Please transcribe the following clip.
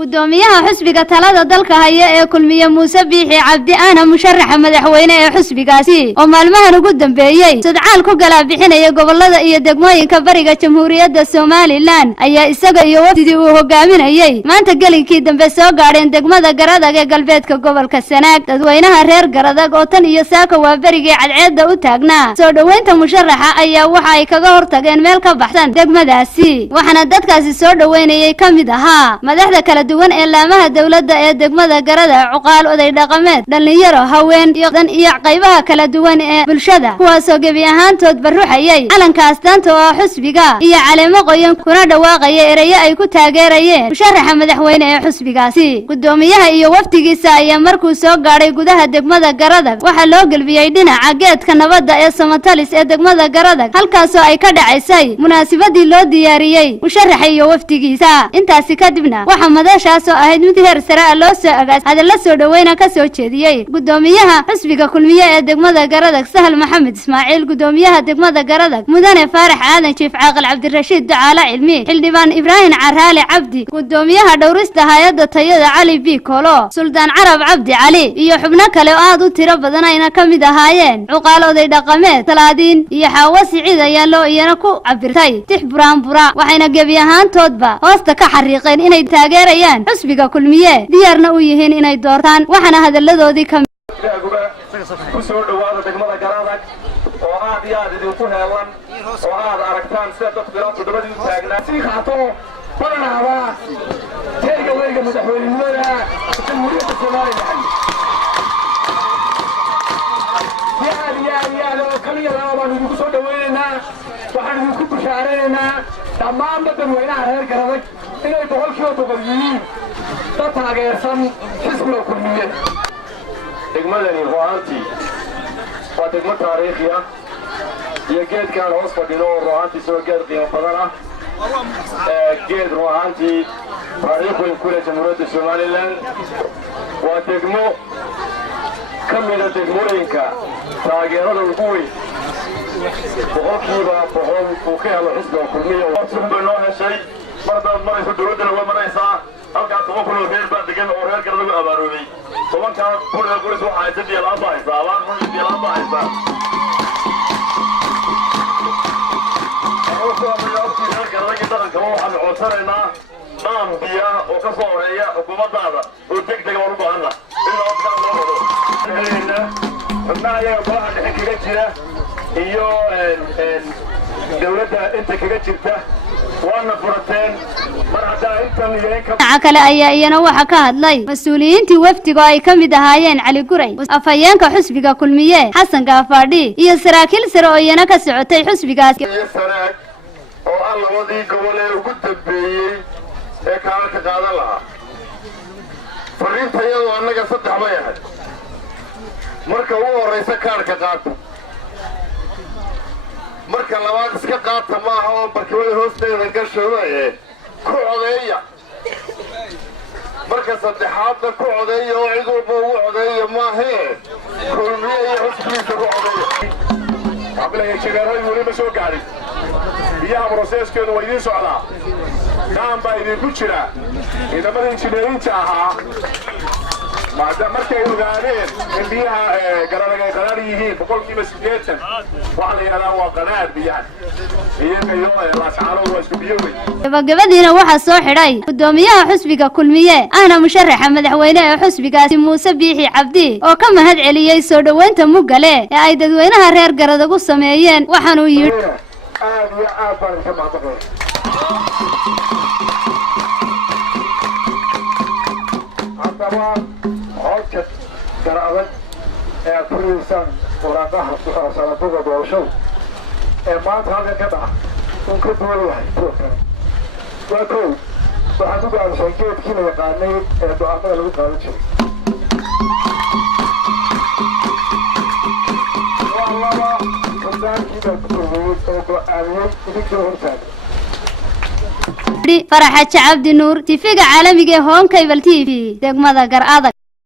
gudoomiyaha xusbiga talada dalka haya ee kulmiye Muuse Biixi Cabdi ana musharaxa madaxweyne ee xusbigaasi oo maalmahan ugu dambeeyay sadcaal ku gala bixinaya gobolada iyo degmooyinka bariga Jamhuuriyadda Soomaaliland ayaa isaga iyo wafdi uu hogaaminayay maanta galinkii dambe soo gaareen degmada Garadag ee galbeedka gobolka Sanaag dadweynaha reer Garadag oo tan iyo saaka waa barigii cadceedda u taagnaa soo dhaweynta musharaxa ayaa waxa ay kaga hortageen meel ka baxsan degmadaasi waxana dadkaasi soo dhaweynayay kamid ahaa madaxda kala duwan ee laamaha dawladda ee degmada Garadag cuqaal oday dhaqameed dhalinyaro haween iyo dan iyo qaybaha kala duwan ee bulshada kuwaas oo gabi ahaantood baruxayay calankaas danta oo xusbiga iyo caleemo qoyan kuna dhawaaqay ereyo ay ku taageerayeen musharaxa madaxweyne ee xusbigaasi gudoomiyaha iyo waftigiisa ayaa markuu soo gaaray gudaha degmada Garadag waxa loo galbiyay dhinaca geedka nabadda ee Somatalis ee degmada Garadag halkaas oo ay ka dhacaysay munaasabadii loo diyaariyay musharaxa iyo waftigiisa intaasi kadibna waxa madashaas oo ahayd mid heer sare loo soo agaas hadal soo dhaweeyna ka soo jeediyay gudoomiyaha xusbiga kulmiye ee degmada Garadag Sahal Maxamed Ismaaciil gudoomiyaha degmada Garadag mudane Faarax Aadan Chief Caaqil Cabdirashiid Ducaale Cilmi xildhibaan Ibrahim Caraale Cabdi gudoomiyaha dhawrista hay'adda tayada Cali Bikolo Suldaan Carab Cabdi Cali iyo xubno kale oo aad u tiro badan ayna kamid ahaayeen cuqaal oday dhaqameed talaadiin iyo xawa siciid ayaa loo iyana ku cabirtay tix buraanbura waxayna gabi ahaantoodba hoosta ka xariiqeen inay taageerayaan xusbiga kulmiye diyaarna u yihiin inay doortaan waxana hadaladoodii ku soo dhawaada degmada Garadag oo aad iyo aad idinku heelan oo aad aragtaan sida dadku todobadii u taagnaa si qaato barnaaba teega weyga madaxweynimada Jamhuuriyadda Soomaaliland yaa loo kaliya baan idinku soo dhaweynaynaa waxaan idinku bushaareynaa dhammaan dadweynaha reer Garadag inay boqolkiiba boqol yihiin dad taageersan xisbiga kulmiye degmadani ruuxaantii waa degmo taariikhi ah iyo geedkaan hoos fadhino oo ruuxaantii soo geed qiimo badan ah geed ruuxaantii taariikh weyn ku leh Jamhuuriyadda Soomaaliland waa degmo ka mida degmooyinka taageerada ugu weyn boqolkiiba boqol uu ka helo xisbiga kulmiye oo bay noo heshay mardaad marayso dowladdana waa maraysaa halkaas 10 kun oo reer baa degan oo reer Garadag abaarooday 10 kun oo qoys waxa ay sidii la baahisaa abaan kun iyo la baahisaa oo soo marayso reer Garadag dhaqanka waxaan codsanaynaa daan biya oo ka soo horeeya xukuumadda oo degdeg ah u baahanna inuu ka noqdo xubnaha golaha dhexe kaga jira iyo dawladda inta kaga jirta waana furateen mar hadaa intan iyo kale ayaa iyana waxa ka hadlay mas'uuliyiintii waftiga ay kamid ahaayeen Cali Guray afayeenka xusbiga kulmiye Xasan Gaafadhi iyo saraakiil sare oo iyana ka socotay xusbigaas oo labadii gobol ee ugu dambeeyay ee ka qaadan lahaa fariintayadu annaga saddex bay ahayd marka ugu horeysa kaarka qaato marka labaad iska qaata maaha oo barkimada hoosteeda gashooday ku codeeya marka saddexaadna ku codeeya oo cid walba ugu codeeya maahe kulmiye iyo xusbigiisa ku codeeya qablaya jigaarada weli ma soo gaarin biyaha broseeskeedu waa idiin socdaa daan baa idinku jira ciidamada injineerinta ahaa markay ogaadeen in biyaha Garadag ay qaraar yihiin boqolkiiba 80 waxa la yiraahdaa waa qaraar biyaha iyaga iyo laascaanood waa isku biyo weyn gabagabadiina waxa soo xidhay gudoomiyaha xusbiga kulmiye ahna musharaxa madaxweyne ee xusbigaasi Muuse Biixi Cabdi oo ka mahad celiyay soo dhaweynta mugale ee ay dadweynaha reer Garadag u sameeyeen waxaanu yiri aad iyo aad baan ka mahadnaqay عودك قرأت كريسان وراءها سنتوجا دوشوا ما هذا كذا ممكن تقول واحد وكل وحدود عن شيء كذا يقاني دعاء لو قالوا شيء والله كذا كذا تقول أنا تذكر هرتان Faraxa Cabdi Nuur TV-ga caalamiga ee Home Cable TV degmada Garadag